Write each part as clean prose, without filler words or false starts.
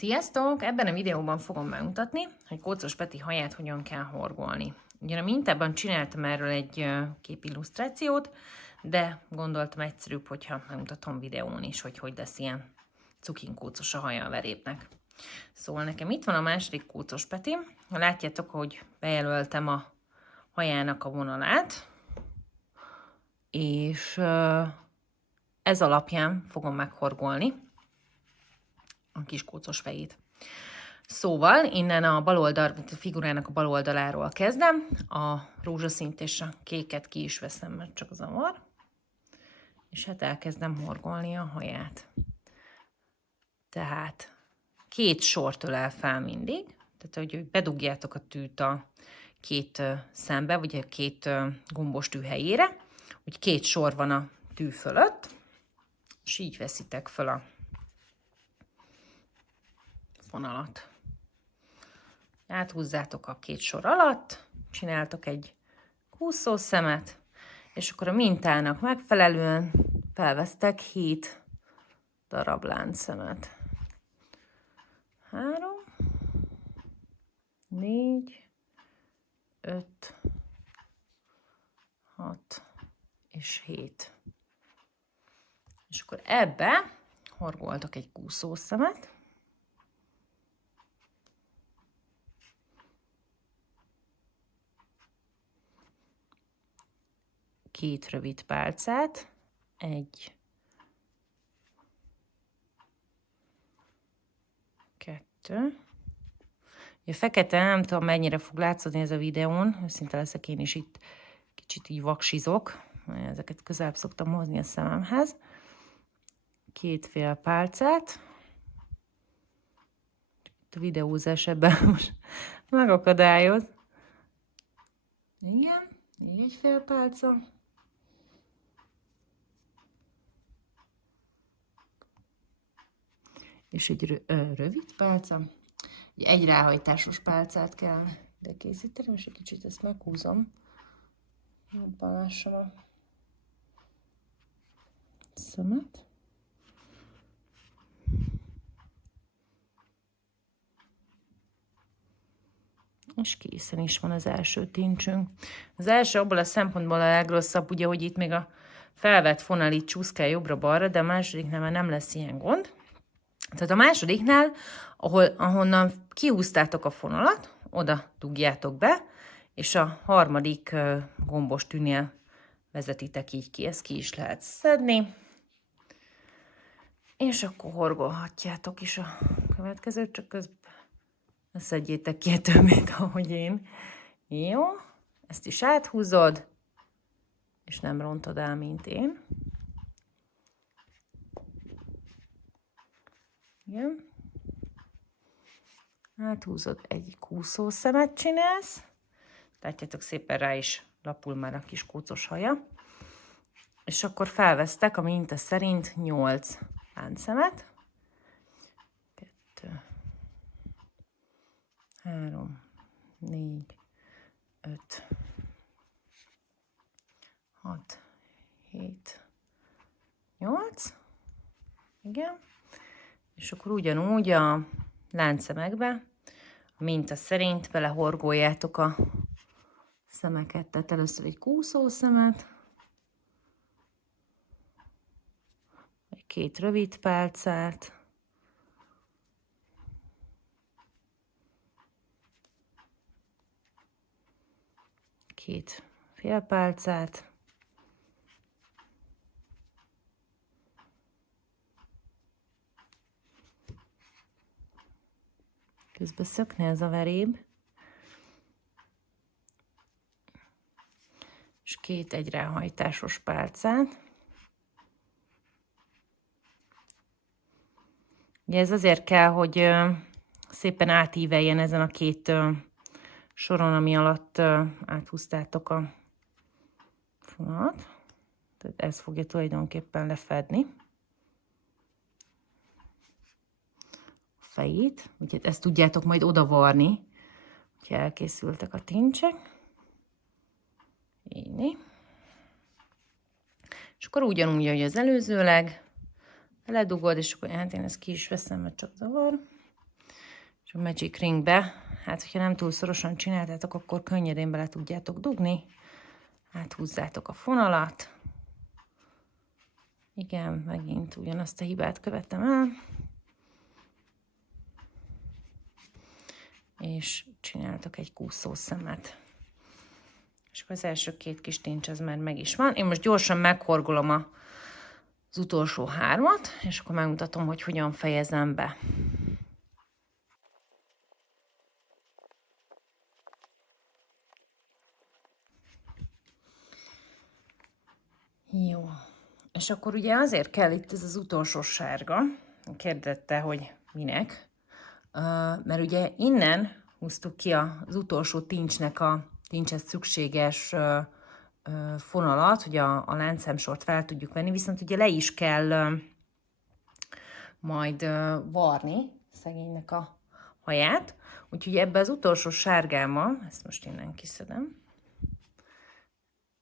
Sziasztok! Ebben a videóban fogom megmutatni, hogy Kócos Peti haját hogyan kell horgolni. Ugye a mintában csináltam erről egy képillusztrációt, de gondoltam egyszerűbb, hogyha megmutatom videón is, hogy lesz ilyen cukinkócos a haja a verépnek. Szóval nekem itt van a második Kócos Peti. Látjátok, hogy bejelöltem a hajának a vonalát, és ez alapján fogom meghorgolni a kis kócos fejét. Szóval innen a bal oldal, a figurának a bal oldaláról kezdem, a rózsaszínt és a kéket ki is veszem, mert csak zavar, és hát elkezdem horgolni a haját. Tehát 2 sort ölel fel mindig, tehát hogy bedugjátok a tűt a 2 szembe, vagy a 2 gombos tű helyére, hogy 2 sor van a tű fölött, és így veszitek föl a vonalat. Áthúzzátok a 2 sor alatt, csináltok egy kúszószemet, és akkor a mintának megfelelően felvesztek 7 darab láncszemet. 3, 4, 5, 6 és 7. És akkor ebbe horgoltok egy kúszószemet, két rövid pálcát, 1, 2. A fekete, nem tudom mennyire fog látszódni ez a videón, őszinte leszek, én is itt kicsit így vaksizok, ezeket közelebb szoktam hozni a szememhez. 2 fél pálcát. Itt a videózás ebben most megakadályoz. Igen, még egy fél pálca. És egy rövid pálca. Egy ráhajtásos pálcát kell ide készíteni, és egy kicsit ezt meghúzom. Jobban lássam a szemet. És készen is van az első tincsünk. Az első abból a szempontból a legrosszabb, ugye, hogy itt még a felvett fonal itt csúszkál jobbra-balra, de a másodiknál már nem lesz ilyen gond. Tehát a másodiknál, ahonnan kihúztátok a fonalat, oda dugjátok be, és a harmadik gombos tűnél vezetitek így ki, ezt ki is lehet szedni. És akkor horgolhatjátok is a következőt, csak közben szedjétek ki a többét, ahogy én. Jó, ezt is áthúzod, és nem rontod el, mint én. Igen. Áthúzod, egy kúszószemet csinálsz. Látjátok, szépen rá is lapul már a kis kócos haja. És akkor felvesztek a minta szerint 8 láncszemet. 2, 3, 4, 5, 6, 7, 8. Igen. És akkor ugyanúgy a láncszemekbe, a minta szerint belehorgoljátok a szemeket. Tehát először egy kúszószemet, egy 2 rövid pálcát, két félpálcát, közben szökne ez a veréb, és 2 egyráhajtásos pálcát. Ugye ez azért kell, hogy szépen átíveljen ezen a 2 soron, ami alatt áthúztátok a fonalat. Tehát ez fogja tulajdonképpen lefedni a fejét. Úgyhogy ezt tudjátok majd odavarni, hogyha elkészültek a tincsek. Így. És akkor ugyanúgy, ahogy az előzőleg, ledugod, és akkor hát én ezt ki is veszem, mert csak zavar. És a Magic Ringbe, hát hogyha nem túl szorosan csináltátok, akkor könnyedén bele tudjátok dugni. Áthúzzátok a fonalat. Igen, megint ugyanazt a hibát követtem el. És csináltok egy kúszószemet. És akkor az első 2 kis tincs az már meg is van. Én most gyorsan meghorgolom az utolsó 3-at, és akkor megmutatom, hogy hogyan fejezem be. Jó. És akkor ugye azért kell itt ez az utolsó sárga. Kérdette, hogy minek. Mert ugye innen húztuk ki az utolsó tincshez szükséges fonalat, hogy a láncszemsort fel tudjuk venni, viszont ugye le is kell majd varni szegénynek a haját. Úgyhogy ebbe az utolsó sárgámmal, ezt most innen kiszedem,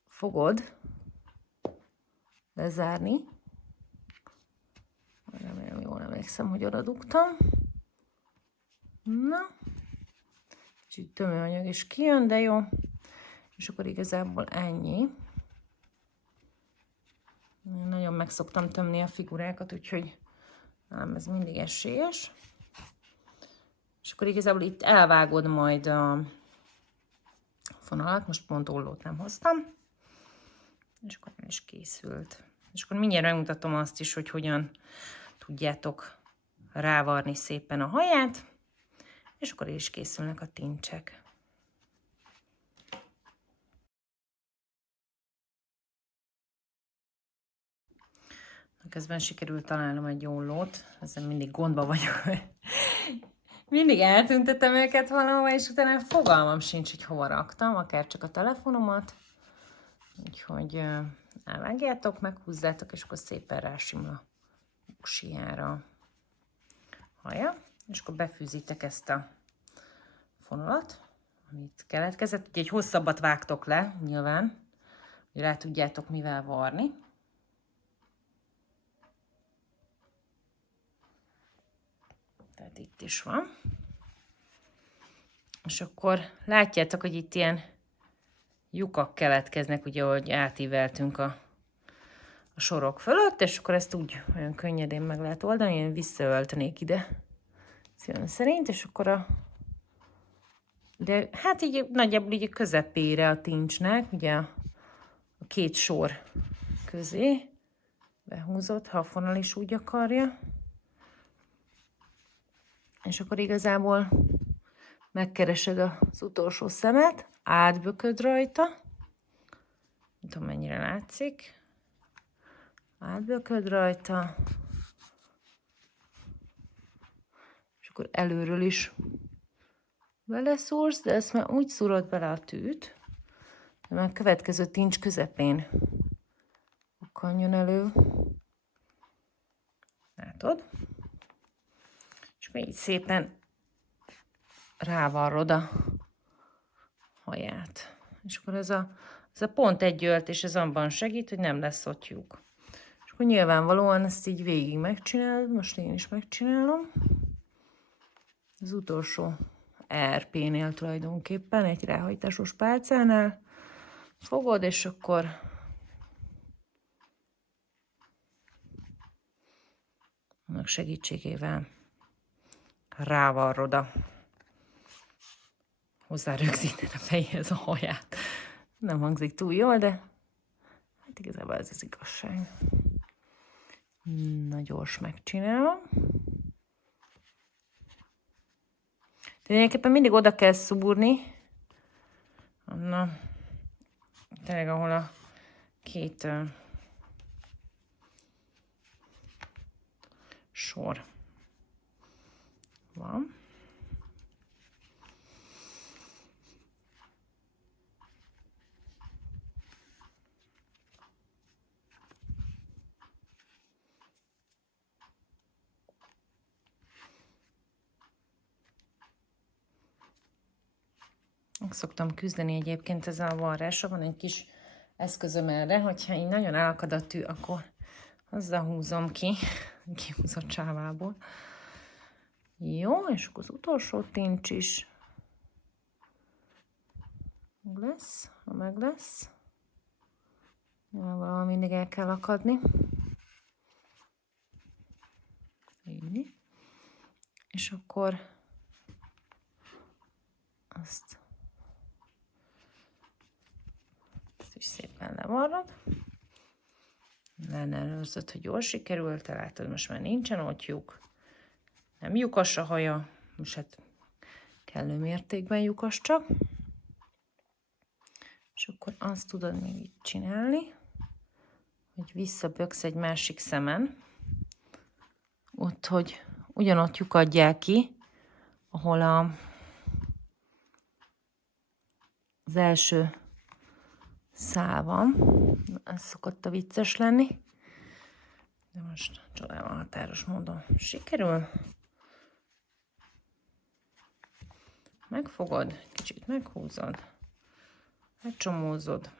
fogod lezárni. Remélem jól emlékszem, hogy oda dugtam. Na, kicsit tömőanyag is kijön, de jó. És akkor igazából ennyi. Én nagyon meg szoktam tömni a figurákat, úgyhogy nálam ez mindig esélyes. És akkor igazából itt elvágod majd a fonalat, most pont ollót nem hoztam. És akkor nem is készült. És akkor mindjárt megmutatom azt is, hogy hogyan tudjátok rávarni szépen a haját, és akkor is készülnek a tincsek. Közben sikerült találnom egy ollót, ezzel mindig gondba vagyok. Mindig eltüntetem őket valahova, és utána fogalmam sincs, hogy hova raktam, akár csak a telefonomat. Úgyhogy elvágjátok, meghúzzátok, és akkor szépen rásimul a buksijára a haja. És akkor befűzitek ezt a fonalat, amit keletkezett. Ugye egy hosszabbat vágtok le, nyilván, hogy rá tudjátok mivel varni. Tehát itt is van. És akkor látjátok, hogy itt ilyen lyukak keletkeznek, ugye, ahogy átíveltünk a sorok fölött, és akkor ezt úgy olyan könnyedén meg lehet oldani, én visszaöltenék ide szívem szerint, és akkor de hát így nagyjából így a közepére a tincsnek, ugye a 2 sor közé behúzott, ha a fonal is úgy akarja. És akkor igazából megkeresed az utolsó szemet, átbököd rajta, nem tudom mennyire látszik, átbököd rajta, és akkor előről is beleszúrsz, de ezt már úgy szúrod bele a tűt, de már a következő tincs közepén bukkanjon elő. Látod? És akkor így szépen rávarrod a haját. És akkor ez a pont egy öltés, ez abban segít, hogy nem lesz ott lyuk. És akkor nyilvánvalóan ezt így végig megcsinálod, most én is megcsinálom. Az utolsó ERP-nél tulajdonképpen, egy ráhajtásos pálcánál fogod, és akkor annak segítségével rávarrod hozzá rögzíted a fejéhez a haját. Nem hangzik túl jól, de hát igazából ez az igazság. Na, gyors megcsinálom. Tényleg mindig oda kell szúrni. Na, tényleg ahol a 2 sor van. Meg szoktam küzdeni egyébként ezzel a varrással. Van egy kis eszközöm erre, hogyha így nagyon elakad a tű, akkor azzal húzom ki, kihúzott csávából. Jó, és akkor az utolsó tincs is meg lesz, ha meg lesz. Valahol mindig el kell akadni. Így. És akkor ezt is szépen levarrad. Ellenőrzött, hogy jól sikerült, te látod, most már nincsen ott lyuk. Nem lyukas a haja, most hát kellő mértékben lyukas csak. És akkor azt tudod még így csinálni, hogy visszaböksz egy másik szemen, ott, hogy ugyanott lyukadjál ki, ahol az első szál van. Ez szokott a vicces lenni. De most csodával határos módon sikerül. Megfogod, kicsit meghúzod, megcsomózod.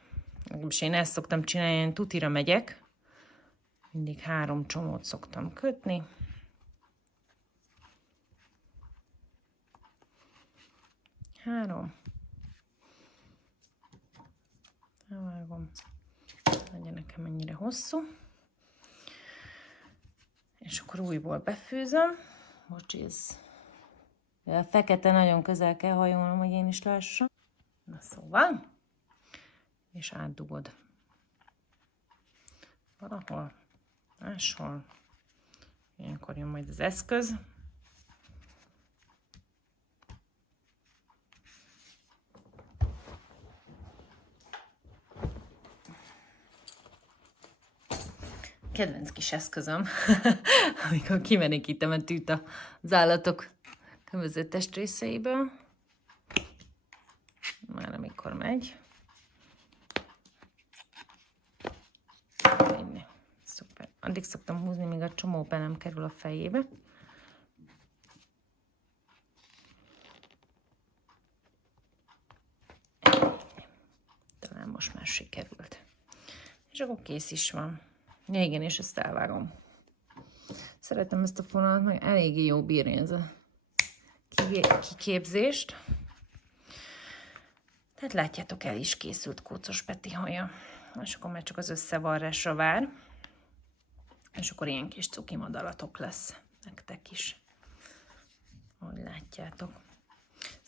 És én ezt szoktam csinálni, én tutira megyek. Mindig 3 csomót szoktam kötni. Három. Elvágom. Legyen nekem ennyire hosszú. És akkor újból befűzöm. Bocs, ez a fekete nagyon közel kell hajolnom, hogy én is lássam. Na szóval. És átdugod. Valahol. Máshol. Ilyenkor jön majd az eszköz. Kedvenc kis eszközöm, amikor kimenekítem a tűt az állatok különböző testrészeiből. Már amikor megy. Szuper. Addig szoktam húzni, míg a csomó be nem kerül a fejébe. Talán most már sikerült. És akkor kész is van. Ja, igen, és ezt elvágom. Szeretem ezt a fonalat, meg eléggé jó bírni ez a kiképzést. Tehát látjátok, el is készült Kócos Peti haja. És akkor már csak az összevarrásra vár. És akkor ilyen kis cuki madaratok lesz nektek is. Ahogy látjátok.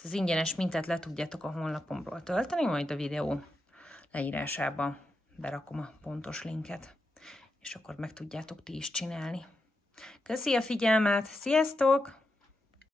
Az ingyenes mintát le tudjátok a honlapomról tölteni, majd a videó leírásába berakom a pontos linket. És akkor meg tudjátok ti is csinálni. Köszi a figyelmet, sziasztok!